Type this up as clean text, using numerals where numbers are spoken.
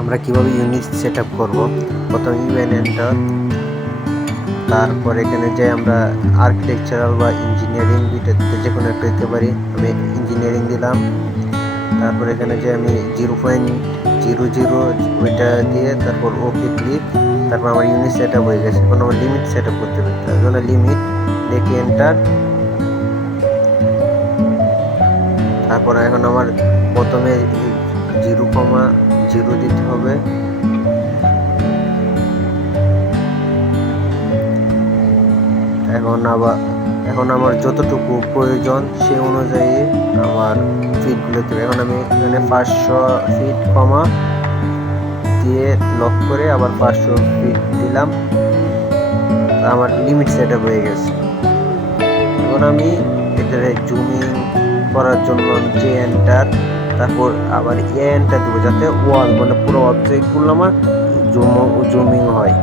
আমরা কিভাবে unit set up করবো। প্রথম ইউএন এন্টার, তারপর এখানে যে আমরা আর্কিটেকচারাল বা ইঞ্জিনিয়ারিং দুইটাতে যে কোনো একটা দিতে পারি। আমি ইঞ্জিনিয়ারিং দিলাম। তারপর এখানে যে আমি 0.00 ওইটা দিয়ে তারপর ওকে ক্লিক, তারপর আমার ইউনিট সেট আপ হয়ে গেছে। এখন আমার লিমিট সেট আপ করতে হবে, তার জন্য লিমিট দেখে এন্টার। তারপর এখন আমার প্রথমে 0,0 দিতে হবে। এখন আমার যতটুকু প্রয়োজন সেই অনুযায়ী আমার ফিটগুলো দেবে। এখন আমি এখানে 500 ফিট কমা দিয়ে লক করে আবার 500 ফিট দিলাম। আমার লিমিট সেট আপ হয়ে গেছে। এখন আমি এটারে জুমিং করার জন্য যে এন্টার, তারপর আবার এন্টার দেবো যাতে ওয়াল মানে পুরো অবজেক্টগুলো আমার জুমিং হয়।